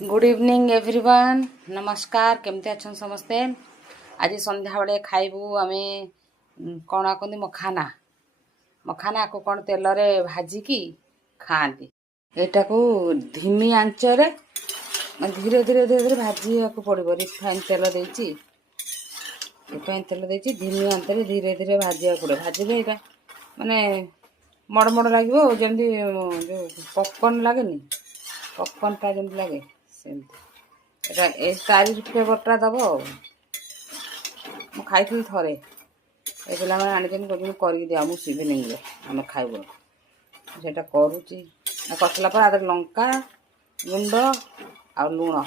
Good evening everyone. नमस्कार, केमती अच्छा समस्ते। आज संध्या बेले खाइबू आम कौन आखते मखाना। मखाना को कौन तेल रे भाजिकी खाती। एटा को धिमी आंचरे धीरे धीरे धीरे धीरे भाजिया को पड़ो। रिफाइन तेल देती धिमी आंचरे धीरे धीरे भाजिया पड़े। भाजिले यहाँ माने मड़ मड़ लगे जमी जो पॉपकॉर्न लगे पॉपकॉर्न टा जमी लगे सेमती तारी फ्लेवरटा दब। मु खाई थे ये पे मैंने करके दिया मुझे इवनिंग आम खाइब से करुच्ची कसला पर आदर लंका गुंड आ लुण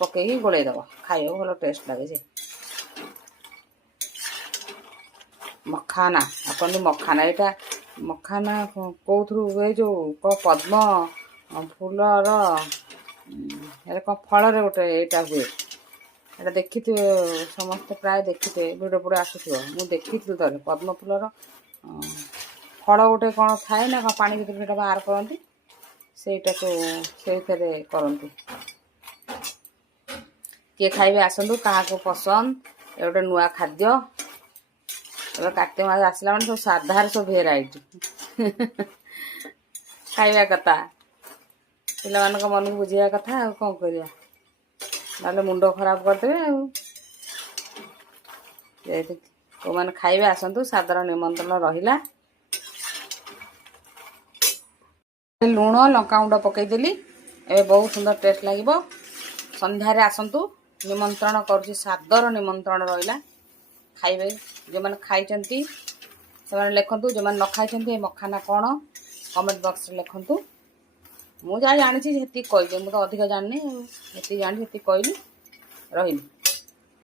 पकई गोल दब खाइब भल टेस्ट लगे जे। मखाना कहते मखाना यहाँ मखाना कौथु ये जो पद्म फूलर कौन फल गोटे यहाँ हुए यहाँ देखी थे समस्त प्राय देखी थे भिडियो पुड़े आसुव मुझे देखी थे थे पद्म फूलर फल गोटे कौन थाए ना कौन पानी भर बाहर करती से करती। किए खाइबे आसतु क्या पसंद ये गोटे नुआ खाद्य। अब कार्तिक मास आसला मैंने सब साधार सब भेराइटी खाइबा कथा पिला मन को बुझा कथा कौन कर ना मुंड खराब करदे। तो मैंने खाइबे आसतु सादर निमंत्रण रहा। लुण लंका गुंड पकईदेली ए बहुत सुंदर टेस्ट लगे। संध्यारे आसतु निमंत्रण करुच्ची सादर निमंत्रण रहा। खाइबे जो मैंने खाई से लिखु जो मैंने न खाई मखाना कौन कमेंट बॉक्स लिखु। मुझे जानी कही मुझे अधिक जानी जी जानी कहली रही।